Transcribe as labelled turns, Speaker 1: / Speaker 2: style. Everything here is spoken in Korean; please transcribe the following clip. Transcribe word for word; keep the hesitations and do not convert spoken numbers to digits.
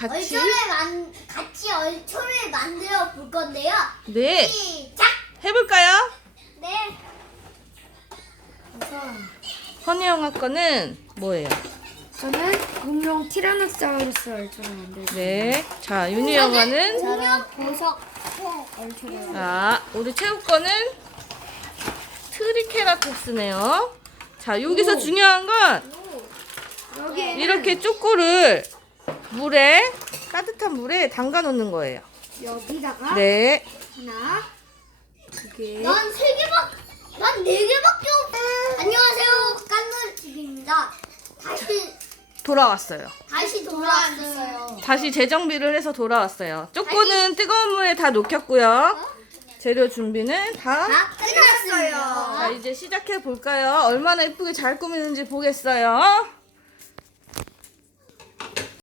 Speaker 1: 같이
Speaker 2: 얼초를 만 같이 얼초를 만들어 볼 건데요.
Speaker 1: 네
Speaker 2: 시작.
Speaker 1: 해볼까요?
Speaker 2: 네.
Speaker 1: 허니 형아 거는 뭐예요?
Speaker 3: 저는 공룡 티라노사우루스 얼처럼 만들고
Speaker 1: 네, 자 윤희 형아는
Speaker 2: 공룡 보석
Speaker 3: 얼처럼
Speaker 1: 자 우리 채우 거는 트리케라톱스네요. 자 여기서 중요한 건
Speaker 3: 여기에
Speaker 1: 이렇게 쪼꼬를 물에 따뜻한 물에 담가 놓는 거예요.
Speaker 3: 여기다가
Speaker 1: 네.
Speaker 3: 하나 두개
Speaker 2: 난 세 개밖 난 네 개밖에 없어. 안녕하세요. 깐놀티비입니다. 다시
Speaker 1: 돌아왔어요.
Speaker 2: 다시 돌아왔어요.
Speaker 1: 다시 재정비를 해서 돌아왔어요. 쪼꼬는 뜨거운 물에 다 녹였고요. 재료 준비는 다.
Speaker 2: 다 끝났어요.
Speaker 1: 자 이제 시작해 볼까요? 얼마나 예쁘게 잘 꾸미는지 보겠어요.